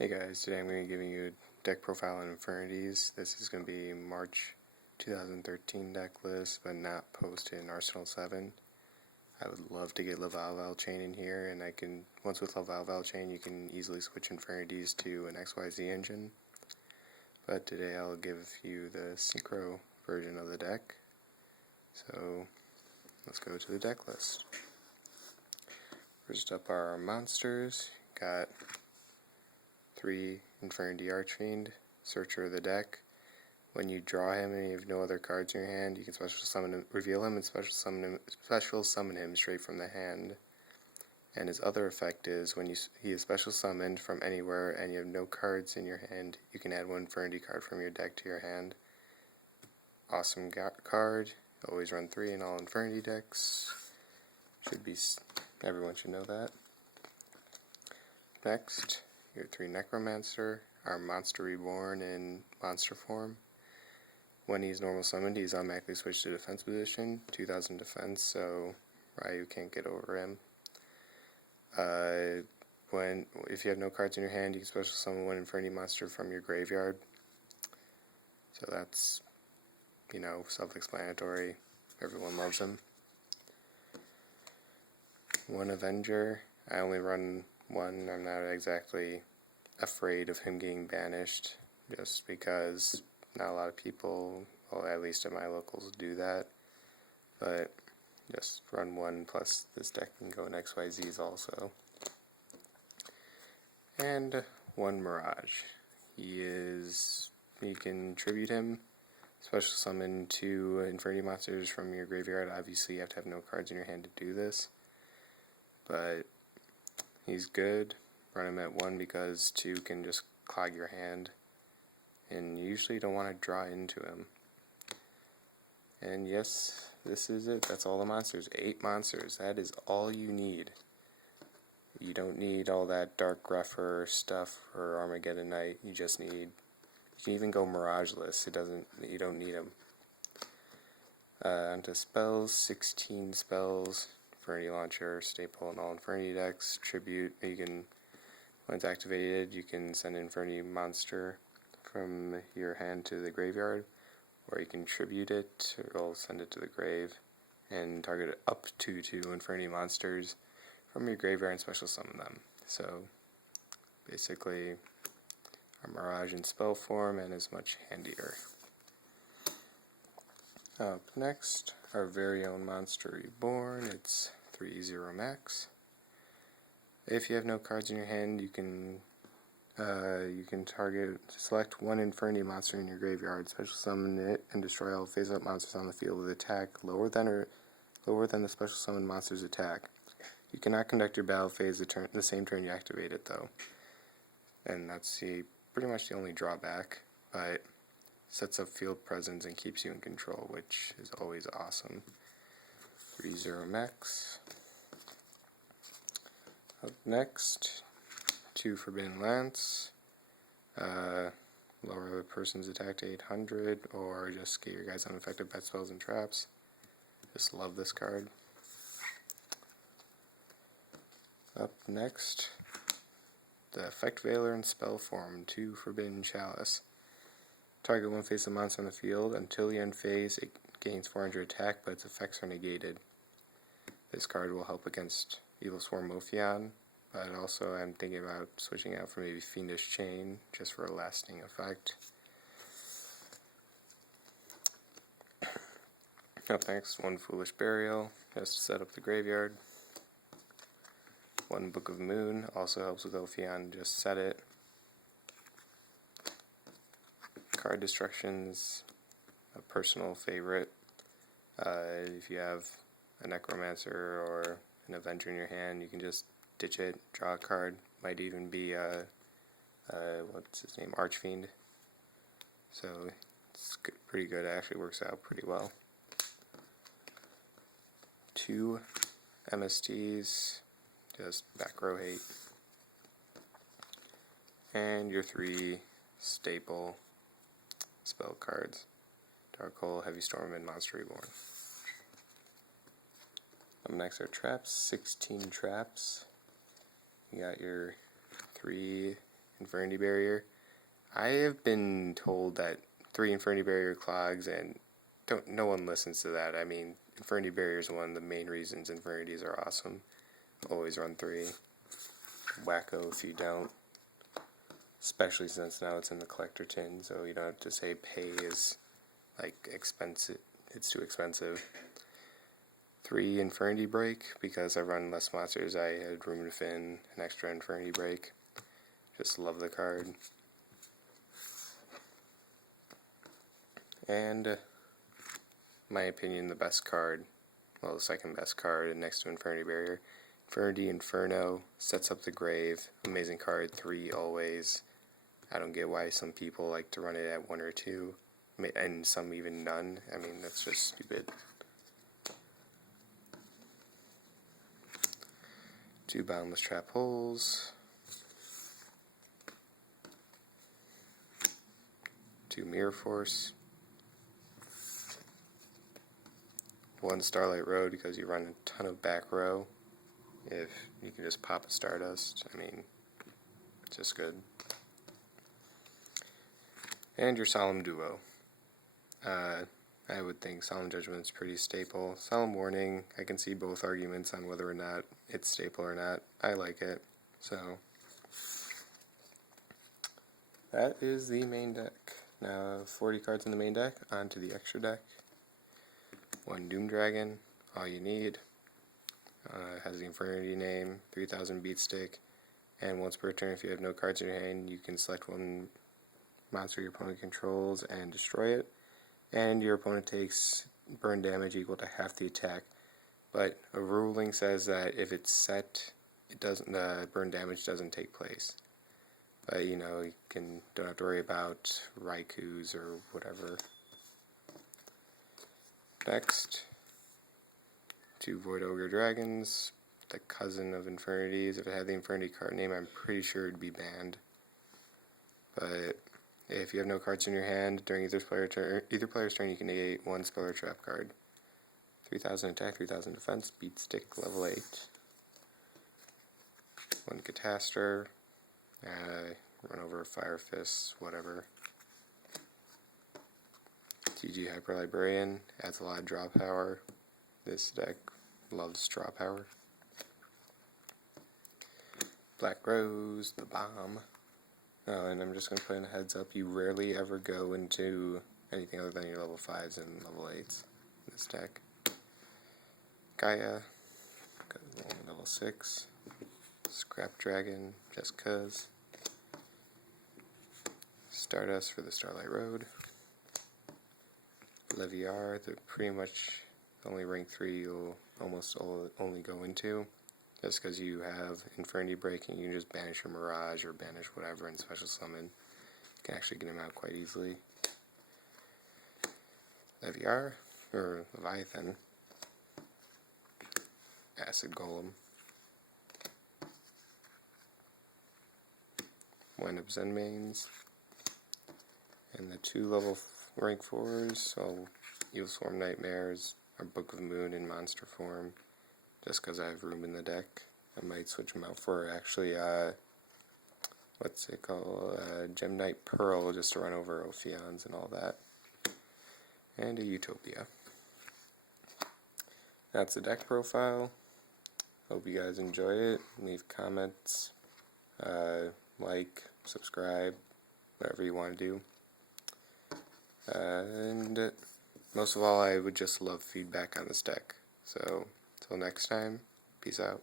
Hey guys, today I'm going to be giving you a deck profile on Infernities. This is going to be March 2013 deck list, but not posted in Arsenal 7. I would love to get Laval chain in here, and once with Laval chain, you can easily switch Infernities to an XYZ engine. But today I'll give you the synchro version of the deck. So let's go to the deck list. First up are our monsters. Got 3 Infernity Archfiend, Searcher of the deck. When you draw him and you have no other cards in your hand, you can special summon him, reveal him, and special summon him straight from the hand. And his other effect is when he is special summoned from anywhere and you have no cards in your hand, you can add one Infernity card from your deck to your hand. Awesome card. Always run 3 in all Infernity decks. Everyone should know that. Next, your 3 Necromancer, our Monster Reborn in monster form. When he's normal summoned, he's automatically switched to defense position, 2000 defense, so Ryu can't get over him. If you have no cards in your hand, you can special summon one Infernity monster from your graveyard. So that's, self-explanatory. Everyone loves him. 1 Avenger. I only run 1. I'm not exactly afraid of him getting banished, just because not a lot of people, well, at least at my locals, do that. But just run 1, plus this deck can go in XYZs also. And 1 Mirage. You can tribute him, special summon 2 Infernity monsters from your graveyard. Obviously you have to have no cards in your hand to do this, but he's good. Run him at 1 because 2 can just clog your hand, and you usually don't want to draw into him. And yes, this is it. That's all the monsters. 8 monsters. That is all you need. You don't need all that Dark Grepher stuff or Armageddon Knight. You can even go Mirageless. You don't need them. Onto spells. 16 spells. Infernity Launcher, staple in all Infernity decks. Tribute. When it's activated, you can send an Infernity monster from your hand to the graveyard, or you can tribute it, or send it to the grave, and target up to 2 Infernity monsters from your graveyard and special summon them. So, basically, a Mirage in spell form and is much handier. Up next, our very own Monster Reborn. It's 3/0 max. If you have no cards in your hand, you can select 1 Infernity monster in your graveyard, special summon it, and destroy all face-up monsters on the field with attack lower than the special summon monster's attack. You cannot conduct your battle phase the same turn you activate it, though, and that's pretty much the only drawback. But sets up field presence and keeps you in control, which is always awesome. 3/0 max. Up next, 2 Forbidden Lance. Lower the person's attack to 800, or just get your guys unaffected by spells and traps. Just love this card. Up next, the Effect Veiler in spell form, 2 Forbidden Chalice. Target 1 face of monster on the field. Until the end phase, it gains 400 attack, but its effects are negated. This card will help against Evil Swarm Ophion, but also I'm thinking about switching out for maybe Fiendish Chain, just for a lasting effect. Up next, 1 Foolish Burial, just to set up the graveyard. 1 Book of Moon, also helps with Ophion, just set it. Card Destruction's a personal favorite. If you have a Necromancer or an Avenger in your hand, you can just ditch it, draw a card. Might even be what's his name, Archfiend. So it's pretty good. It actually works out pretty well. 2 MSTs, just back row hate. And your 3 staple spell cards: Dark Hole, Heavy Storm, and Monster Reborn. Up next are traps. 16 traps. You got your 3 Infernity Barrier. I have been told that 3 Infernity Barrier clogs, and no one listens to that. I mean, Infernity Barrier is one of the main reasons Infernities are awesome. Always run 3. Wacko if you don't. Especially since now it's in the collector tin, so you don't have to say pay is like expensive. It's too expensive. 3 Infernity Break, because I run less monsters, I had room to fit in an extra Infernity Break. Just love the card. And my opinion, the best card, well, the second best card next to Infernity Barrier, Infernity Inferno, sets up the grave, amazing card, 3 always. I don't get why some people like to run it at 1 or 2, and some even none. I mean, that's just stupid. 2 Boundless Trap Holes, 2 Mirror Force, 1 Starlight Road because you run a ton of back row. If you can just pop a Stardust, I mean, it's just good. And your Solemn Duo. I would think Solemn Judgment's pretty staple. Solemn Warning, I can see both arguments on whether or not it's staple or not. I like it. So, that is the main deck. Now, 40 cards in the main deck, onto the extra deck. 1 Doom Dragon, all you need. Has the Infernity name, 3000 beat stick, and once per turn, if you have no cards in your hand, you can select 1 monster your opponent controls and destroy it, and your opponent takes burn damage equal to half the attack. But a ruling says that if it's set, it doesn't. The burn damage doesn't take place. But you know, you don't have to worry about Raikus or whatever. Next, 2 Void Ogre Dragons, the cousin of Infernities. If it had the Infernity card name, I'm pretty sure it'd be banned. But if you have no cards in your hand during either player's turn, you can negate 1 spell or trap card. 3000 attack, 3000 defense, beat stick, level 8. 1 Catastor, run over Fire Fist, whatever. TG Hyper Librarian, adds a lot of draw power. This deck loves draw power. Black Rose, the bomb. Oh, and I'm just going to put in a heads up, you rarely ever go into anything other than your level 5s and level 8s in this deck. Gaia, only level 6. Scrap Dragon, just cuz. Stardust for the Starlight Road. Leviar, the pretty much only rank 3 you'll almost only go into. Just because you have Infernity Break and you can just banish your Mirage or banish whatever and special summon. You can actually get him out quite easily. Leviar, or Leviathan. Acid Golem. Wind Up Zen Mains. And the 2 level rank 4s, so Evil Swarm Nightmares, or Book of Moon in monster form. Just because I have room in the deck. I might switch them out for actually, what's it called, Gem Knight Pearl, just to run over Ophions and all that. And a Utopia. That's the deck profile. Hope you guys enjoy it. Leave comments, like, subscribe, whatever you want to do. And most of all, I would just love feedback on this deck. So, till next time, peace out.